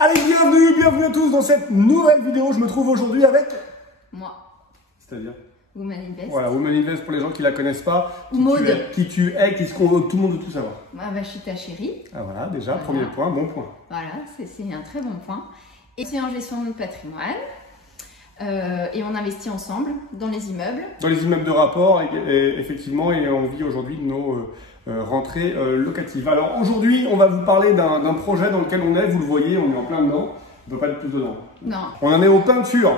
Allez, bienvenue à tous dans cette nouvelle vidéo. Je me trouve aujourd'hui avec... Moi. C'est-à-dire Woman Invest. Voilà, Woman Invest pour les gens qui la connaissent pas. Ou Maud. Qui tu es, tout le monde veut tout savoir. Ah bah, je suis ta chérie. Ah voilà, déjà, Voilà. premier point, bon point. Voilà, c'est un très bon point. Et c'est en gestion de patrimoine. Et on investit ensemble dans les immeubles. Dans les immeubles de rapport, effectivement, et on vit aujourd'hui de nos rentrées locatives. Alors aujourd'hui, on va vous parler d'un projet dans lequel on est, vous le voyez, on est en plein dedans. On ne peut pas être plus dedans. Non. On en est aux peintures,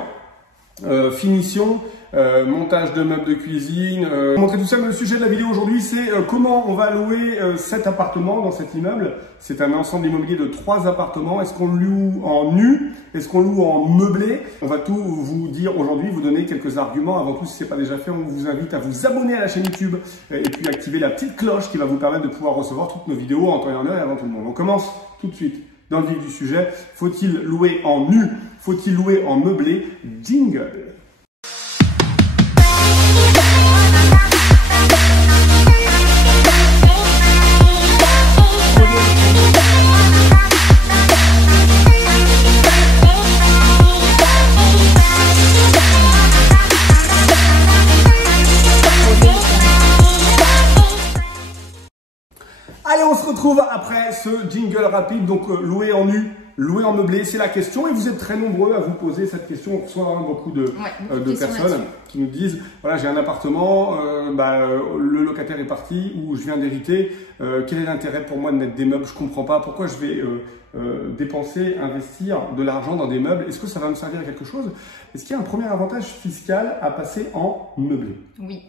finition, montage de meubles de cuisine. Montrer tout ça, mais le sujet de la vidéo aujourd'hui, c'est comment on va louer cet appartement dans cet immeuble. C'est un ensemble immobilier de 3 appartements. Est-ce qu'on loue en nu? Est-ce qu'on loue en meublé? On va tout vous dire aujourd'hui, vous donner quelques arguments. Avant tout, si ce n'est pas déjà fait, on vous invite à vous abonner à la chaîne YouTube et puis activer la petite cloche qui va vous permettre de pouvoir recevoir toutes nos vidéos en temps et en heure et avant tout le monde. On commence tout de suite dans le vif du sujet. Faut-il louer en nu? Faut-il louer en meublé? Jingle. Allez, on se retrouve après ce jingle rapide. Donc, louer en nu, louer en meublé, c'est la question. Et vous êtes très nombreux à vous poser cette question. On reçoit beaucoup de personnes qui nous disent, voilà, j'ai un appartement, le locataire est parti ou je viens d'hériter. Quel est l'intérêt pour moi de mettre des meubles? Je comprends pas. Pourquoi je vais dépenser, investir de l'argent dans des meubles? Est-ce que ça va me servir à quelque chose? Est-ce qu'il y a un premier avantage fiscal à passer en meublé? Oui.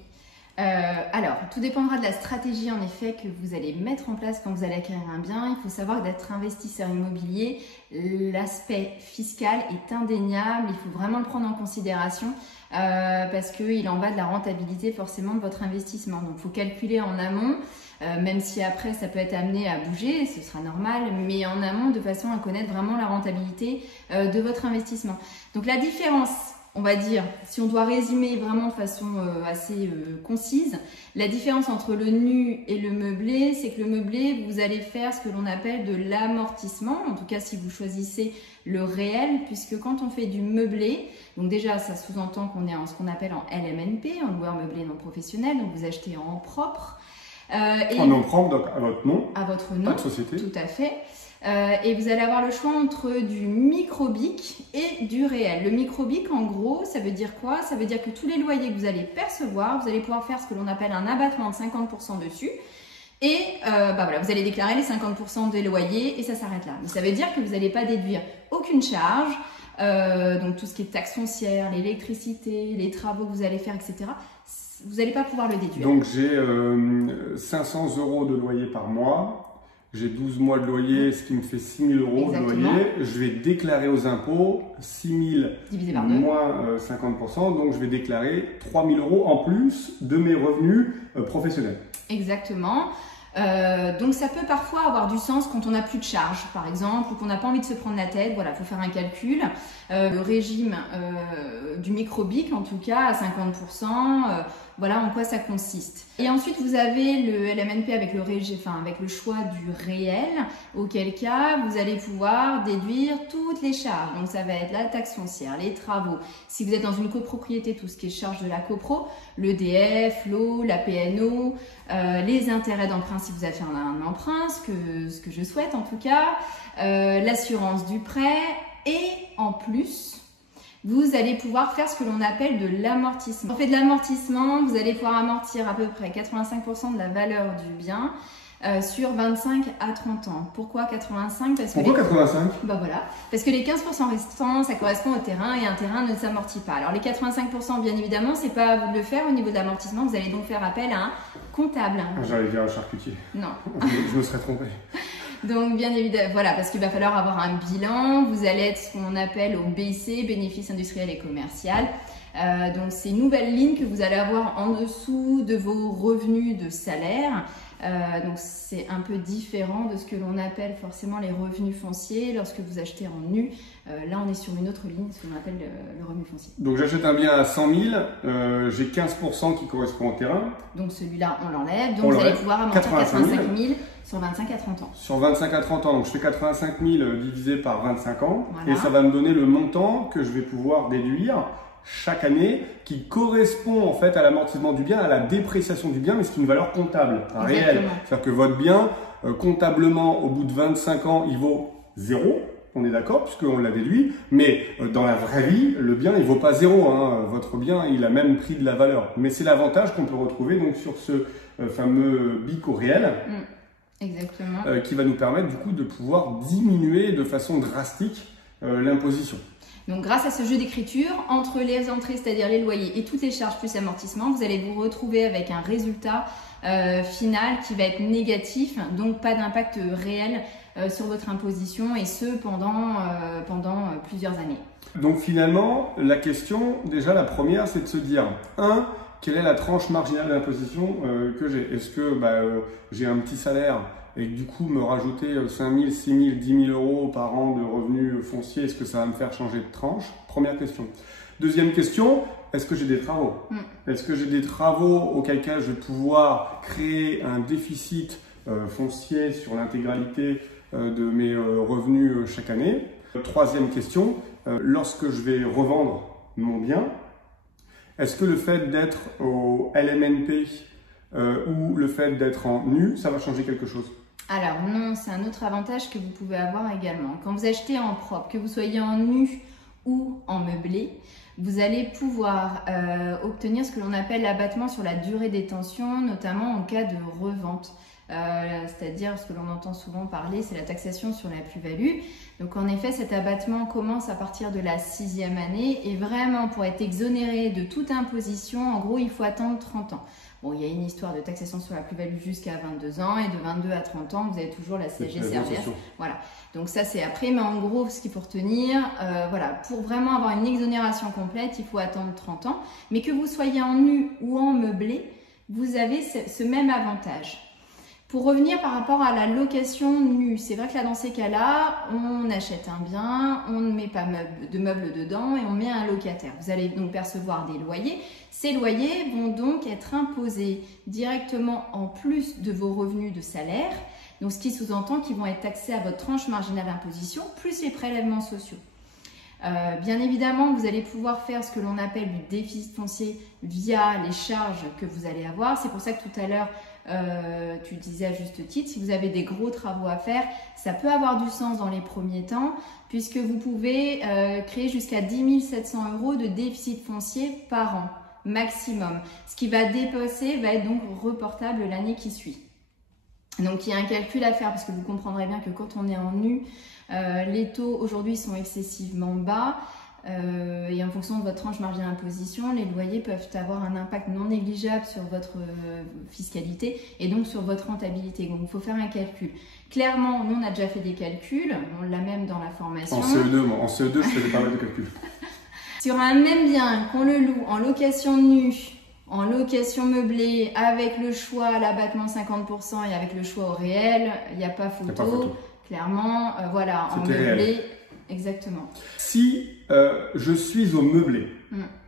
Alors, tout dépendra de la stratégie en effet que vous allez mettre en place quand vous allez acquérir un bien. Il faut savoir d'être investisseur immobilier, l'aspect fiscal est indéniable. Il faut vraiment le prendre en considération parce qu'il en va de la rentabilité forcément de votre investissement. Donc, il faut calculer en amont, même si après ça peut être amené à bouger, ce sera normal, mais en amont de façon à connaître vraiment la rentabilité de votre investissement. Donc, la différence, on va dire, si on doit résumer vraiment de façon assez concise, la différence entre le nu et le meublé, c'est que le meublé, vous allez faire ce que l'on appelle de l'amortissement, en tout cas si vous choisissez le réel, puisque quand on fait du meublé, donc déjà ça sous-entend qu'on est en ce qu'on appelle en LMNP, en loueur meublé non professionnel, donc vous achetez en propre. En nom propre, donc à votre nom. À votre nom, pas de société. Tout à fait. Et vous allez avoir le choix entre du microbic et du réel. Le microbic, en gros, ça veut dire quoi? Ça veut dire que tous les loyers que vous allez percevoir, vous allez pouvoir faire ce que l'on appelle un abattement de 50% dessus. Et voilà, vous allez déclarer les 50% des loyers et ça s'arrête là. Mais ça veut dire que vous n'allez pas déduire aucune charge, donc tout ce qui est taxes foncières, l'électricité, les travaux que vous allez faire, etc. Vous n'allez pas pouvoir le déduire. Donc j'ai 500 € de loyer par mois. J'ai 12 mois de loyer, ce qui me fait 6 000 € de loyer. Je vais déclarer aux impôts 6 000 divisé par 2 moins 50%. Donc, je vais déclarer 3 000 € en plus de mes revenus professionnels. Exactement. Donc, ça peut parfois avoir du sens quand on n'a plus de charges, par exemple, ou qu'on n'a pas envie de se prendre la tête. Voilà, il faut faire un calcul. Le régime du microbic, en tout cas, à 50%, voilà en quoi ça consiste. Et ensuite, vous avez le LMNP avec avec le choix du réel, auquel cas, vous allez pouvoir déduire toutes les charges. Donc, ça va être la taxe foncière, les travaux. Si vous êtes dans une copropriété, tout ce qui est charge de la copro, l'EDF, l'eau, la PNO, les intérêts d'emprunt si vous avez fait un emprunt, ce que je souhaite en tout cas, l'assurance du prêt et en plus, vous allez pouvoir faire ce que l'on appelle de l'amortissement. On fait de l'amortissement, vous allez pouvoir amortir à peu près 85% de la valeur du bien sur 25 à 30 ans. Pourquoi 85? Pourquoi 85? Bah voilà, parce que les 15% restants, ça correspond au terrain et un terrain ne s'amortit pas. Alors les 85%, bien évidemment, c'est pas à vous de le faire au niveau de l'amortissement, vous allez donc faire appel à un comptable. J'allais dire un charcutier. Non. Je me serais trompé. Donc bien évidemment, voilà, parce qu'il va falloir avoir un bilan, vous allez être ce qu'on appelle au BIC, bénéfice industriel et commercial. Donc c'est une nouvelle ligne que vous allez avoir en dessous de vos revenus de salaire. Donc c'est un peu différent de ce que l'on appelle forcément les revenus fonciers lorsque vous achetez en nu. Là on est sur une autre ligne, ce qu'on appelle le revenu foncier. Donc j'achète un bien à 100 000, j'ai 15% qui correspond au terrain. Donc celui-là on l'enlève, donc vous allez pouvoir amortir 85 000 sur 25 à 30 ans. Sur 25 à 30 ans, donc je fais 85 000 divisé par 25 ans, voilà. Et ça va me donner le montant que je vais pouvoir déduire chaque année, qui correspond en fait à l'amortissement du bien, à la dépréciation du bien, mais c'est une valeur comptable, réelle. C'est-à-dire que votre bien, comptablement, au bout de 25 ans, il vaut 0, on est d'accord, puisqu'on l'a déduit, mais dans la vraie vie, le bien, il vaut pas 0, hein. Votre bien, il a même pris de la valeur. Mais c'est l'avantage qu'on peut retrouver donc sur ce fameux BIC au réel. Exactement. Qui va nous permettre du coup de pouvoir diminuer de façon drastique l'imposition. Donc grâce à ce jeu d'écriture, entre les entrées, c'est-à-dire les loyers et toutes les charges plus amortissement, vous allez vous retrouver avec un résultat final qui va être négatif, donc pas d'impact réel sur votre imposition, et ce pendant plusieurs années. Donc finalement, la question, déjà la première, c'est de se dire, quelle est la tranche marginale d'imposition que j'ai? Est-ce que j'ai un petit salaire et que du coup me rajouter 5 000, 6 000, 10 000 euros par an de revenus fonciers, est-ce que ça va me faire changer de tranche? Première question. Deuxième question, est-ce que j'ai des travaux? Est-ce que j'ai des travaux auquel cas je vais pouvoir créer un déficit foncier sur l'intégralité de mes revenus chaque année? Troisième question, lorsque je vais revendre mon bien, est-ce que le fait d'être au LMNP ou le fait d'être en nu, ça va changer quelque chose? Alors non, c'est un autre avantage que vous pouvez avoir également. Quand vous achetez en propre, que vous soyez en nu ou en meublé, vous allez pouvoir obtenir ce que l'on appelle l'abattement sur la durée détention, notamment en cas de revente. C'est-à-dire ce que l'on entend souvent parler, c'est la taxation sur la plus-value. Donc en effet, cet abattement commence à partir de la 6e année, et vraiment pour être exonéré de toute imposition, en gros, il faut attendre 30 ans. Bon, il y a une histoire de taxation sur la plus-value jusqu'à 22 ans, et de 22 à 30 ans, vous avez toujours la CSG-CRDS. Voilà. Donc ça, c'est après, mais en gros, ce qu'il faut retenir, voilà, pour vraiment avoir une exonération complète, il faut attendre 30 ans. Mais que vous soyez en nu ou en meublé, vous avez ce même avantage. Pour revenir par rapport à la location nue, c'est vrai que là, dans ces cas-là, on achète un bien, on ne met pas de meubles dedans et on met un locataire. Vous allez donc percevoir des loyers. Ces loyers vont donc être imposés directement en plus de vos revenus de salaire. Donc, ce qui sous-entend qu'ils vont être taxés à votre tranche marginale d'imposition, plus les prélèvements sociaux. Bien évidemment, vous allez pouvoir faire ce que l'on appelle du déficit foncier via les charges que vous allez avoir. C'est pour ça que tout à l'heure, tu disais à juste titre, si vous avez des gros travaux à faire, ça peut avoir du sens dans les premiers temps, puisque vous pouvez créer jusqu'à 10 700 € de déficit foncier par an, maximum. Ce qui va dépasser va être donc reportable l'année qui suit. Donc il y a un calcul à faire, parce que vous comprendrez bien que quand on est en nu, les taux aujourd'hui sont excessivement bas. Et en fonction de votre tranche marginale d'imposition, les loyers peuvent avoir un impact non négligeable sur votre fiscalité et donc sur votre rentabilité. Donc il faut faire un calcul. Clairement, nous on a déjà fait des calculs, on l'a même dans la formation. En CE2, je faisais pas mal de calculs. Sur un même bien, qu'on le loue en location nue, en location meublée, avec le choix, l'abattement 50% et avec le choix au réel, il n'y a pas photo. Clairement, voilà, en meublé. Réel. Exactement. Si je suis au meublé,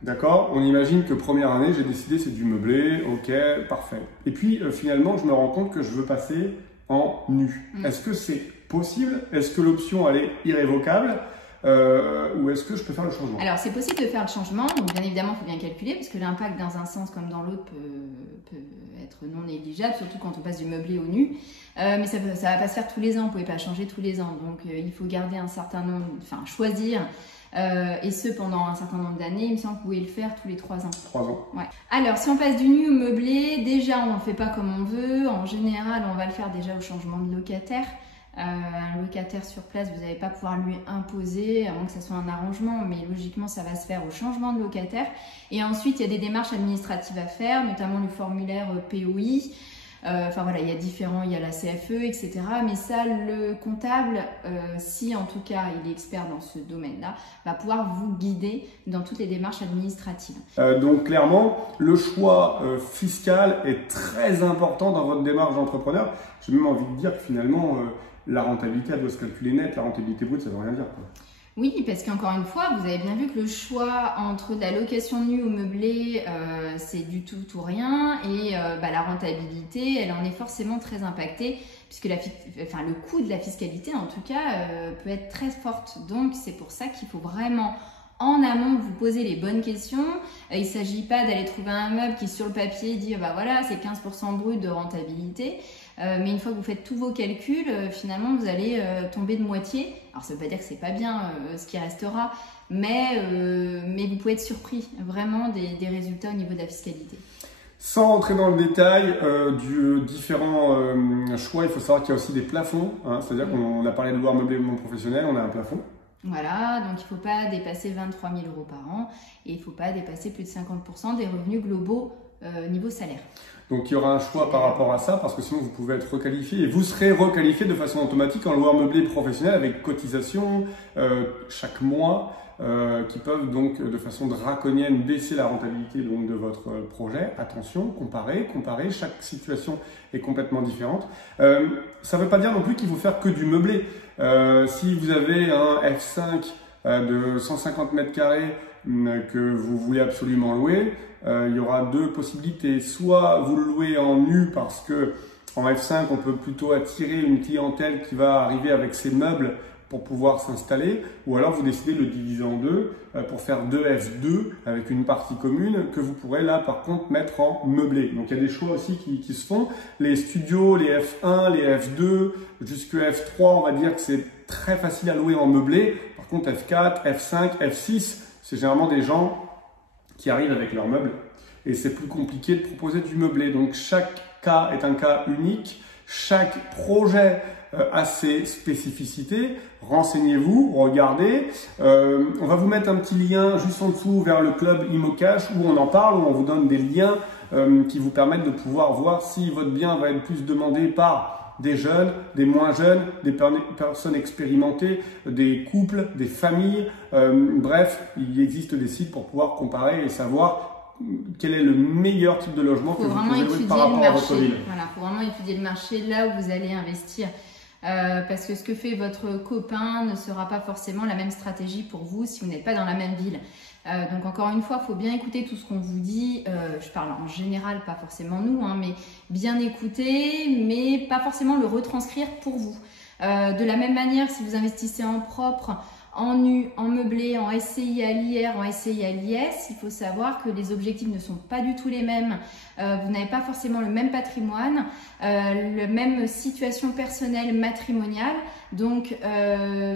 d'accord, on imagine que première année, j'ai décidé c'est du meublé, ok, parfait. Et puis finalement, je me rends compte que je veux passer en nu. Est-ce que c'est possible? Est-ce que l'option elle est irrévocable? Ou est-ce que je peux faire le changement? Alors c'est possible de faire le changement, donc bien évidemment il faut bien calculer, parce que l'impact dans un sens comme dans l'autre peut être non négligeable, surtout quand on passe du meublé au nu. Mais ça va pas se faire tous les ans, vous pouvez pas changer tous les ans, donc il faut garder un certain nombre, enfin choisir, et ce pendant un certain nombre d'années. Il me semble que vous pouvez le faire tous les 3 ans. 3 ans. Ouais. Alors si on passe du nu au meublé, déjà on ne le fait pas comme on veut, en général on va le faire déjà au changement de locataire. Un locataire sur place, vous n'allez pas pouvoir lui imposer, à moins que ce soit un arrangement, mais logiquement ça va se faire au changement de locataire. Et ensuite il y a des démarches administratives à faire, notamment le formulaire POI. Enfin voilà, il y a la CFE, etc. Mais ça, le comptable, si en tout cas il est expert dans ce domaine-là, va pouvoir vous guider dans toutes les démarches administratives. Donc clairement, le choix fiscal est très important dans votre démarche d'entrepreneur. J'ai même envie de dire que finalement, la rentabilité, elle doit se calculer net. La rentabilité brute, ça ne veut rien dire, quoi. Oui, parce qu'encore une fois, vous avez bien vu que le choix entre de la location nue ou meublée, c'est du tout ou rien. Et la rentabilité, elle en est forcément très impactée, puisque le coût de la fiscalité, en tout cas, peut être très forte. Donc, c'est pour ça qu'il faut vraiment, en amont, vous poser les bonnes questions. Il ne s'agit pas d'aller trouver un meuble qui, sur le papier, dit voilà, c'est 15% brut de rentabilité. Mais une fois que vous faites tous vos calculs, finalement, vous allez tomber de moitié. Alors, ça ne veut pas dire que c'est pas bien ce qui restera, mais vous pouvez être surpris vraiment des résultats au niveau de la fiscalité. Sans rentrer dans le détail du différents choix, il faut savoir qu'il y a aussi des plafonds. Hein, c'est-à-dire qu'on a parlé de loueur meublé non professionnel, on a un plafond. Voilà, donc il ne faut pas dépasser 23 000 € par an et il ne faut pas dépasser plus de 50% des revenus globaux niveau salaire. Donc il y aura un choix par rapport à ça, parce que sinon vous pouvez être requalifié et vous serez requalifié de façon automatique en loueur meublé professionnel avec cotisation chaque mois qui peuvent donc de façon draconienne baisser la rentabilité donc, de votre projet. Attention, comparez, chaque situation est complètement différente. Ça ne veut pas dire non plus qu'il faut faire que du meublé. Si vous avez un F5 de 150 mètres carrés que vous voulez absolument louer, il y aura deux possibilités. Soit vous le louez en nu parce que en F5 on peut plutôt attirer une clientèle qui va arriver avec ses meubles pour pouvoir s'installer, ou alors vous décidez de le diviser en deux pour faire deux F2 avec une partie commune que vous pourrez là par contre mettre en meublé. Donc il y a des choix aussi qui se font. Les studios, les F1, les F2, jusque F3, on va dire que c'est très facile à louer en meublé. Par contre F4, F5, F6, c'est généralement des gens qui arrivent avec leurs meubles et c'est plus compliqué de proposer du meublé. Donc chaque cas est un cas unique, chaque projet a ses spécificités. Renseignez-vous, regardez. On va vous mettre un petit lien juste en dessous vers le club ImoCash où on en parle, où on vous donne des liens qui vous permettent de pouvoir voir si votre bien va être plus demandé par des jeunes, des moins jeunes, des personnes expérimentées, des couples, des familles. Bref, il existe des sites pour pouvoir comparer et savoir quel est le meilleur type de logement que vous pouvez louer par rapport à votre ville. Voilà, faut vraiment étudier le marché là où vous allez investir. Parce que ce que fait votre copain ne sera pas forcément la même stratégie pour vous si vous n'êtes pas dans la même ville. Donc encore une fois, il faut bien écouter tout ce qu'on vous dit. Je parle en général, pas forcément nous, hein, mais bien écouter, mais pas forcément le retranscrire pour vous. De la même manière, si vous investissez en propre, en nu, en meublé, en SCI à l'IR, en SCI à l'IS, il faut savoir que les objectifs ne sont pas du tout les mêmes. Vous n'avez pas forcément le même patrimoine, la même situation personnelle matrimoniale. Donc,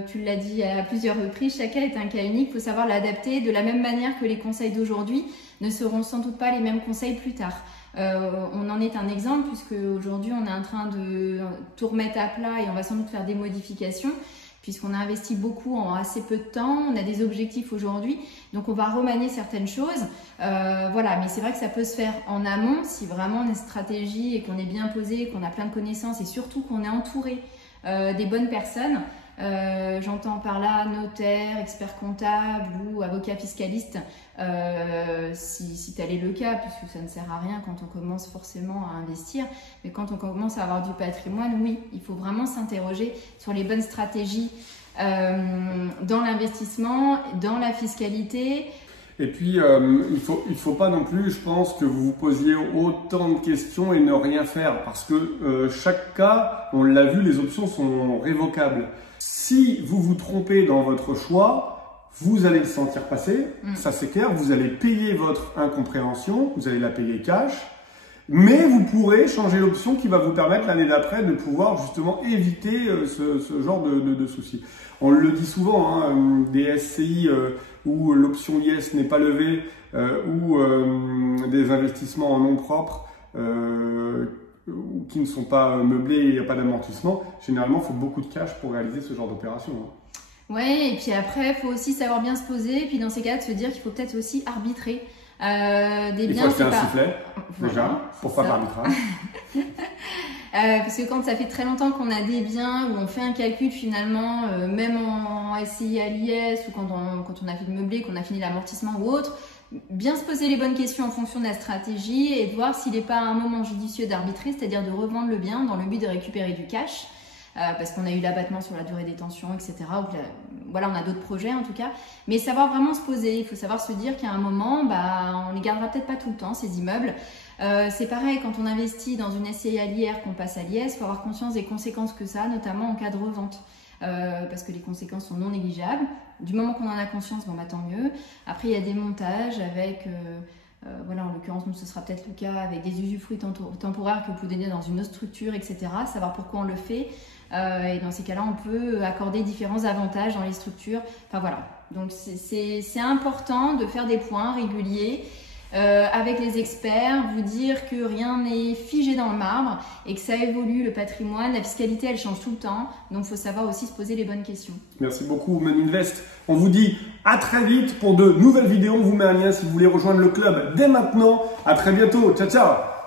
tu l'as dit à plusieurs reprises, chacun est un cas unique. Il faut savoir l'adapter de la même manière que les conseils d'aujourd'hui ne seront sans doute pas les mêmes conseils plus tard. On en est un exemple puisque aujourd'hui on est en train de tout remettre à plat et on va sans doute faire des modifications. Puisqu'on a investi beaucoup en assez peu de temps, on a des objectifs aujourd'hui, donc on va remanier certaines choses. Voilà, mais c'est vrai que ça peut se faire en amont si vraiment on a une stratégie et qu'on est bien posé, qu'on a plein de connaissances et surtout qu'on est entouré des bonnes personnes. J'entends par là notaire, expert comptable ou avocat fiscaliste, si tel est le cas, puisque ça ne sert à rien quand on commence forcément à investir, mais quand on commence à avoir du patrimoine, oui, il faut vraiment s'interroger sur les bonnes stratégies dans l'investissement, dans la fiscalité. Et puis, il faut pas non plus, je pense, que vous vous posiez autant de questions et ne rien faire, parce que chaque cas, on l'a vu, les options sont révocables. Si vous vous trompez dans votre choix, vous allez le sentir passer, ça c'est clair, vous allez payer votre incompréhension, vous allez la payer cash, mais vous pourrez changer l'option qui va vous permettre l'année d'après de pouvoir justement éviter ce genre de soucis. On le dit souvent, hein, des SCI où l'option IS n'est pas levée ou des investissements en nom propre qui ne sont pas meublés et il n'y a pas d'amortissement, généralement il faut beaucoup de cash pour réaliser ce genre d'opération. Hein. Ouais, et puis après il faut aussi savoir bien se poser, et puis dans ces cas de se dire qu'il faut peut-être aussi arbitrer. Il faut acheter un sifflet, déjà, pour faire l'arbitrage. Parce que quand ça fait très longtemps qu'on a des biens où on fait un calcul finalement, même en SCI à l'IS ou quand on a fait le meublé, qu'on a fini l'amortissement ou autre, bien se poser les bonnes questions en fonction de la stratégie et voir s'il n'est pas un moment judicieux d'arbitrer, c'est-à-dire de revendre le bien dans le but de récupérer du cash, parce qu'on a eu l'abattement sur la durée de détention, etc. Ou que voilà, on a d'autres projets en tout cas. Mais savoir vraiment se poser, il faut savoir se dire qu'à un moment, on les gardera peut-être pas tout le temps, ces immeubles. C'est pareil, quand on investit dans une SCI à l'IR qu'on passe à l'IS, il faut avoir conscience des conséquences que ça a, notamment en cas de revente. Parce que les conséquences sont non négligeables. Du moment qu'on en a conscience, tant mieux. Après, il y a des montages avec, voilà, en l'occurrence, nous, ce sera peut-être le cas avec des usufruits temporaires que vous pouvez donner dans une autre structure, etc. Savoir pourquoi on le fait. Et dans ces cas-là, on peut accorder différents avantages dans les structures. Enfin, voilà. Donc, c'est important de faire des points réguliers. Avec les experts, vous dire que rien n'est figé dans le marbre et que ça évolue, le patrimoine, la fiscalité elle change tout le temps, donc il faut savoir aussi se poser les bonnes questions. Merci beaucoup Women Invest, on vous dit à très vite pour de nouvelles vidéos, on vous met un lien si vous voulez rejoindre le club dès maintenant, à très bientôt, ciao ciao.